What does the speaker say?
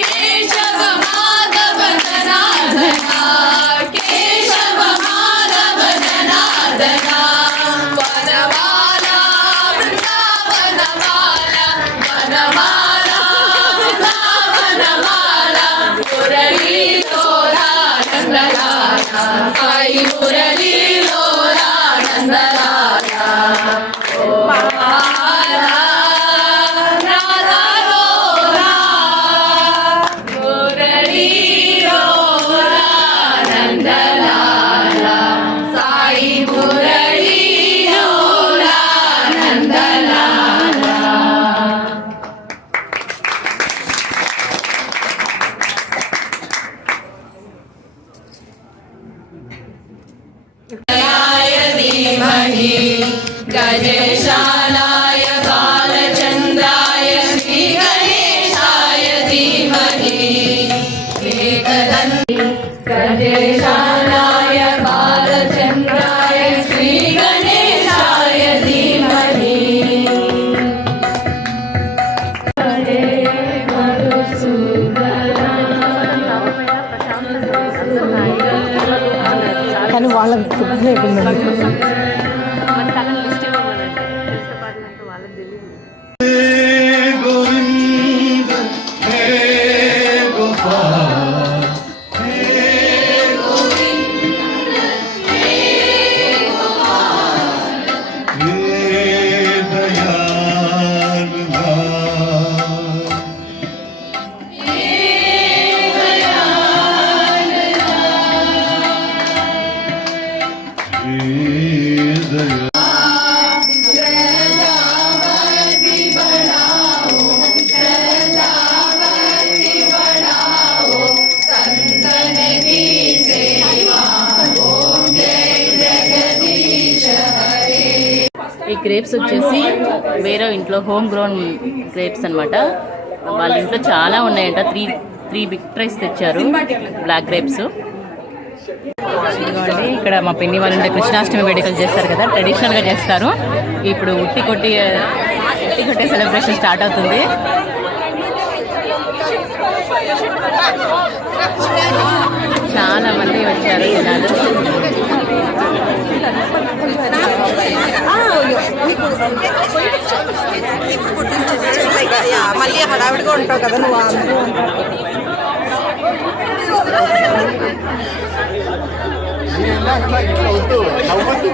केशव माधव जनार्दना केशव माधव जनार्दना वनमाला वृंदावनमाला वनमाला वृंदावनमाला मुरली लोला नंदलाला साई मुरली लोला नंदलाला ओ माला राधा लोला मुरली लोला नंदलाला साई मुरली लोला नंदलाला धीमहि गणेशाय बालचन्द्राय श्री गणेशाय धीमहि एकदन्ति गणेशाय बालचन्द्राय श्री गणेशाय धीमहि हरे కానీ వాళ్ళకి గుర్తు లేకుండా ఈ గ్రేప్స్ వచ్చేసి వేరే ఇంట్లో హోమ్ గ్రోన్ గ్రేప్స్ అనమాట. వాళ్ళ ఇంట్లో చాలా ఉన్నాయంట. త్రీ బిగ్ ట్రైస్ తెచ్చారు బ్లాక్ గ్రేప్స్. ఇక్కడ మా పిన్ని వాళ్ళ కృష్ణాష్టమి వేడుకలు చేస్తారు కదా, ట్రెడిషనల్గా చేస్తారు. ఇప్పుడు ఉట్టి కొట్టే సెలబ్రేషన్ స్టార్ట్ అవుతుంది. చాలా మంది వచ్చారు జనాలు. మళ్ళీ హడావిడిగా ఉంటావు కదా నువ్వు. వద్దు